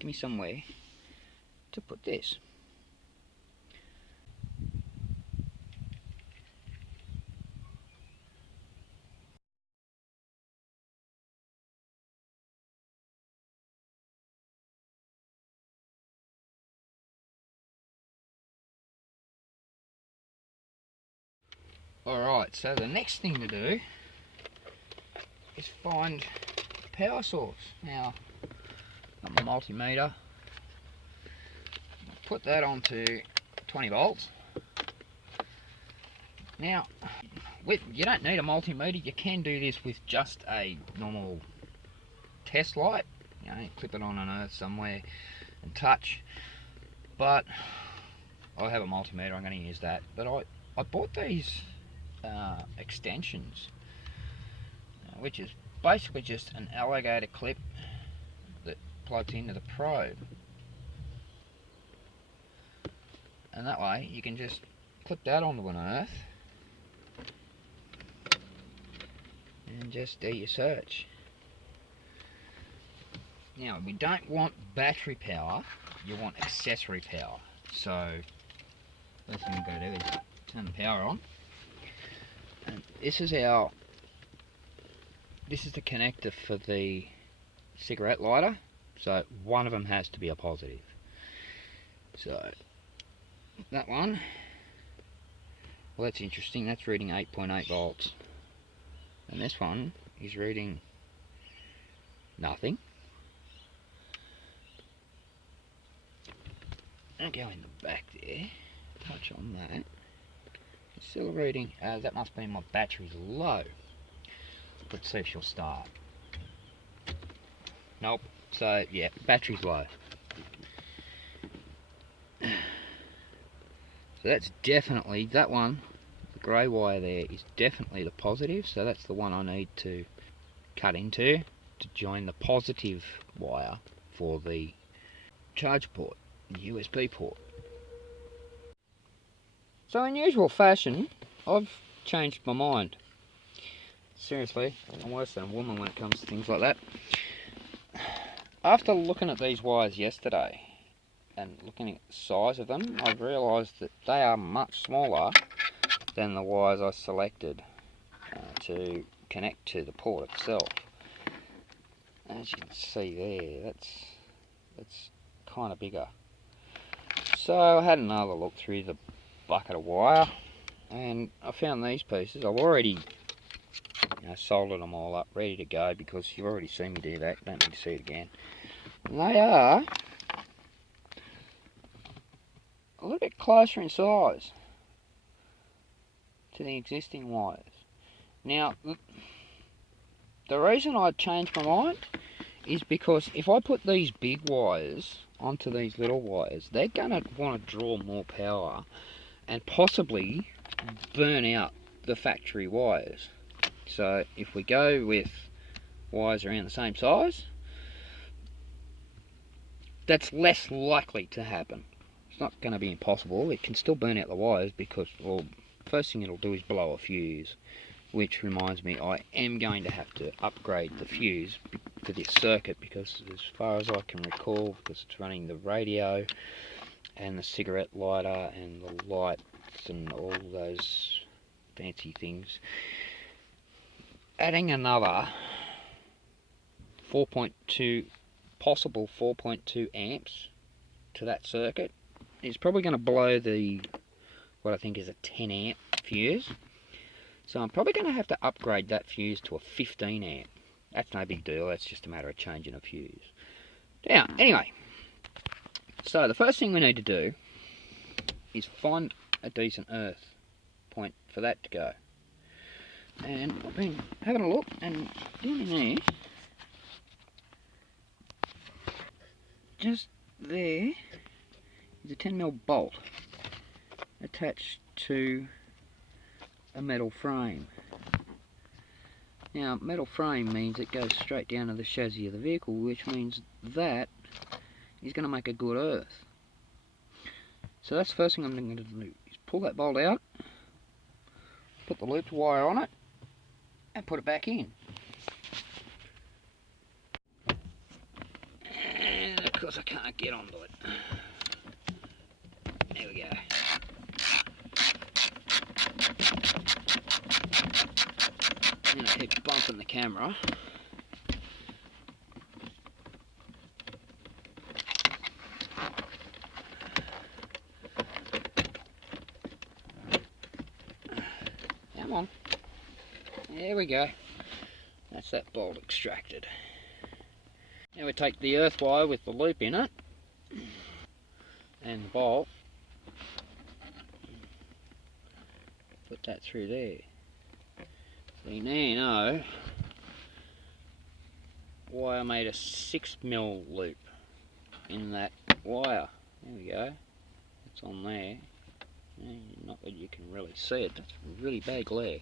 give me somewhere to put this. Alright, so the next thing to do is find a power source. Now, got my multimeter, put that onto 20 volts. Now, you don't need a multimeter, you can do this with just a normal test light. You know, clip it on an earth somewhere and touch. But I have a multimeter, I'm going to use that. But I bought these extensions, which is basically just an alligator clip that plugs into the probe, and that way you can just clip that onto an earth and just do your search. Now, we don't want battery power, you want accessory power. So first thing we've got to do is turn the power on. And this is the connector for the cigarette lighter, so one of them has to be a positive. So that one, well, that's interesting, that's reading 8.8 volts, and this one is reading nothing. I'll go in the back there, touch on that. Still reading, that must mean my battery's low. Let's see if she'll start. Nope, so yeah, battery's low. So that's definitely, that one, the grey wire there is definitely the positive, so that's the one I need to cut into to join the positive wire for the charge port, the USB port. So in usual fashion, I've changed my mind. Seriously, I'm worse than a woman when it comes to things like that. After looking at these wires yesterday and looking at the size of them, I've realised that they are much smaller than the wires I selected to connect to the port itself. As you can see there, that's kind of bigger. So I had another look through the bucket of wire, and I found these pieces. I've already soldered them all up, ready to go, because you've already seen me do that, don't need to see it again. And they are a little bit closer in size to the existing wires. Now, the reason I changed my mind is because if I put these big wires onto these little wires, they're going to want to draw more power and possibly burn out the factory wires. So if we go with wires around the same size, that's less likely to happen. It's not going to be impossible. It can still burn out the wires because, well, first thing it'll do is blow a fuse, which reminds me I am going to have to upgrade the fuse for this circuit, because as far as I can recall, because it's running the radio and the cigarette lighter and the lights and all those fancy things, adding another 4.2, possible 4.2 amps to that circuit is probably going to blow the, what I think is a 10 amp fuse. So I'm probably going to have to upgrade that fuse to a 15 amp. That's no big deal, that's just a matter of changing a fuse. Now, anyway, so the first thing we need to do is find a decent earth point for that to go. And I've been having a look, and down in there, just there, is a 10mm bolt attached to a metal frame. Now, metal frame means it goes straight down to the chassis of the vehicle, which means that is going to make a good earth. So that's the first thing I'm going to do, is pull that bolt out, put the looped wire on it, and put it back in. And of because I can't get onto it. There we go. And I keep bumping the camera. Come on. There we go. That's that bolt extracted. Now we take the earth wire with the loop in it and the bolt, put that through there. So you now know why I made a 6mm loop in that wire. There we go. It's on there. Not that you can really see it, that's really bad glare.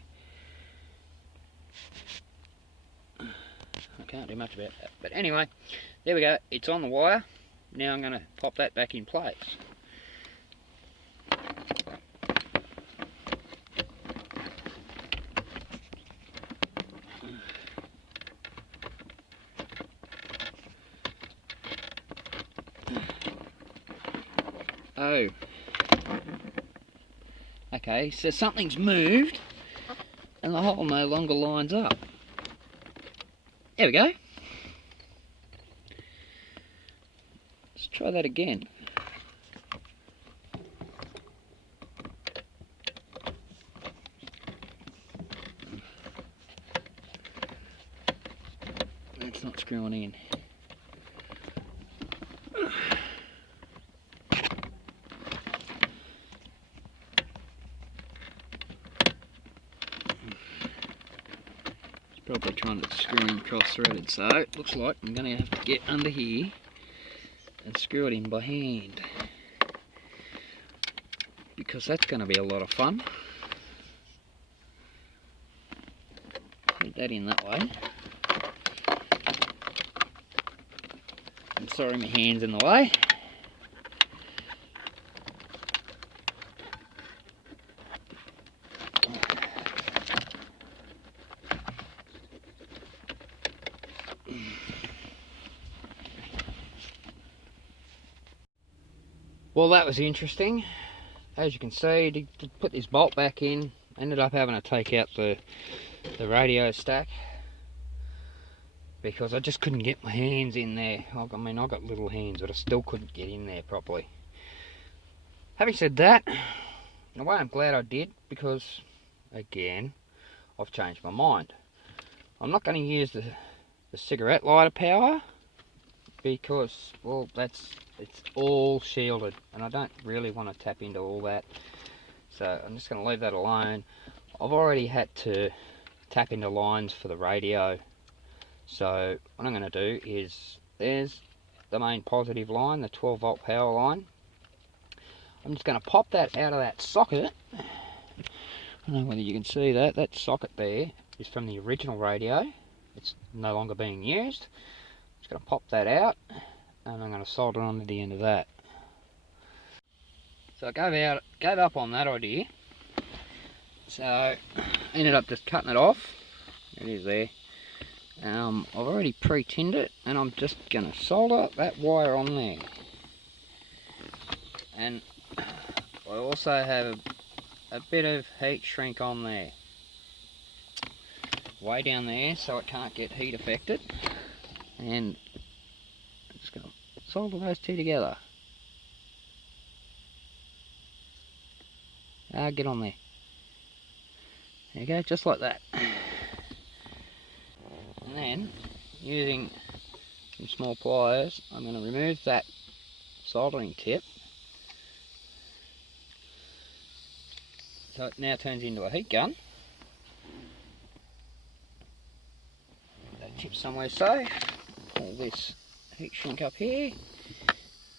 I can't do much about that. But anyway, there we go. It's on the wire. Now I'm going to pop that back in place. Oh. Okay, so something's moved and the hole no longer lines up. There we go. Let's try that again. It's not screwing in. Probably trying to screw in cross-threaded, so it looks like I'm going to have to get under here and screw it in by hand, because that's going to be a lot of fun. Put that in that way. I'm sorry my hand's in the way. Well, that was interesting. As you can see, to put this bolt back in, I ended up having to take out the radio stack because I just couldn't get my hands in there. I mean, I've got little hands, but I still couldn't get in there properly. Having said that, in a way I'm glad I did, because again, I've changed my mind. I'm not going to use the cigarette lighter power because, well, it's all shielded and I don't really want to tap into all that, so I'm just going to leave that alone. I've already had to tap into lines for the radio, so what I'm going to do is, there's the main positive line, the 12 volt power line. I'm just going to pop that out of that socket. I don't know whether you can see that. That socket there is from the original radio. It's no longer being used. I'm just going to pop that out and I'm going to solder onto the end of that. So I gave up on that idea. So I ended up just cutting it off. It is there. I've already pre-tinned it and I'm just going to solder that wire on there. And I also have a bit of heat shrink on there. Way down there so it can't get heat affected. And I'm just going to solder those two together. Get on there. There you go, just like that. And then, using some small pliers, I'm going to remove that soldering tip. So it now turns into a heat gun. That tip somewhere safe. Pull this heat shrink up here.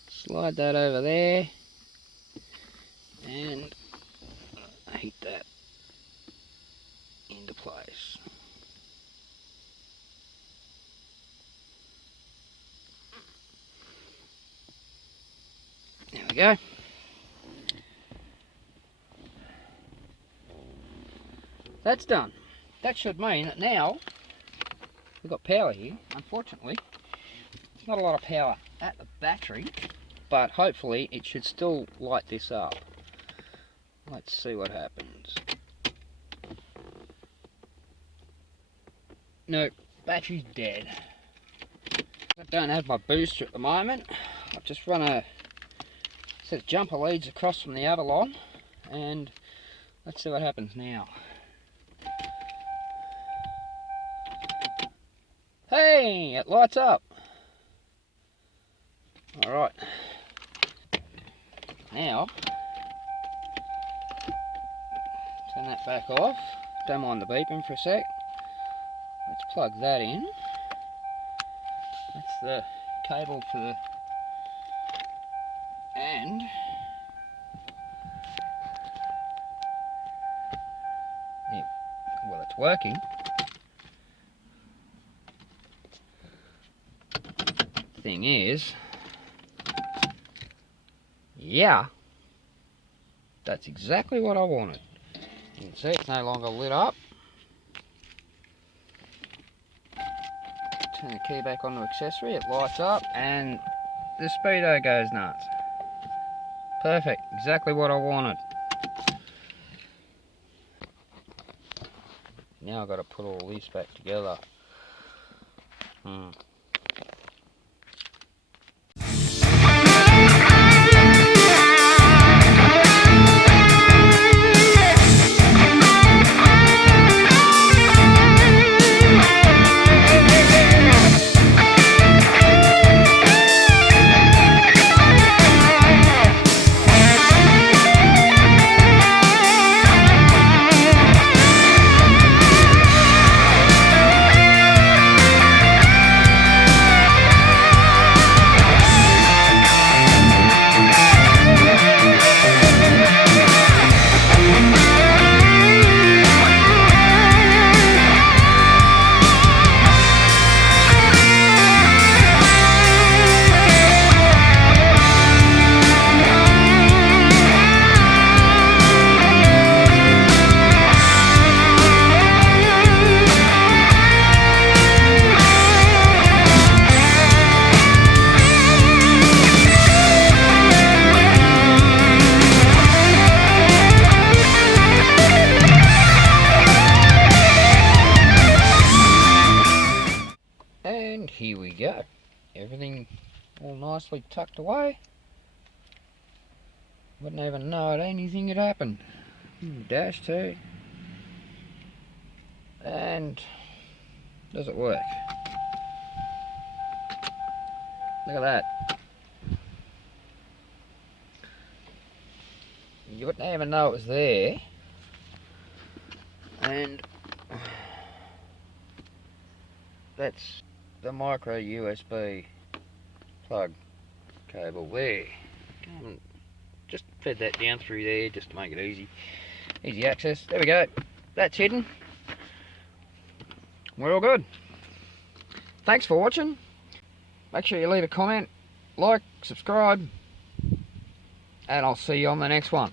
Slide that over there. And heat that into place. There we go. That's done. That should mean that now we've got power here. Unfortunately, it's not a lot of power at the battery, but hopefully it should still light this up. Let's see what happens. No, battery's dead. I don't have my booster at the moment. I've just run a set of jumper leads across from the other one, and let's see what happens now. Hey, it lights up. Alright. Now, turn that back off. Don't mind the beeping for a sec. Let's plug that in. That's the cable for the... and... yeah, well, it's working. Thing is, yeah, that's exactly what I wanted. You can see it's no longer lit up. Turn the key back on the accessory, it lights up, and the speedo goes nuts. Perfect, exactly what I wanted. Now I've got to put all this back together. And here we go. Everything all nicely tucked away. Wouldn't even know anything had happened. Dash too. And does it work? Look at that. You wouldn't even know it was there. And that's the micro USB plug cable there. Just fed that down through there just to make it easy access. There we go, that's hidden. We're all good. Thanks for watching. Make sure you leave a comment, like, subscribe, and I'll see you on the next one.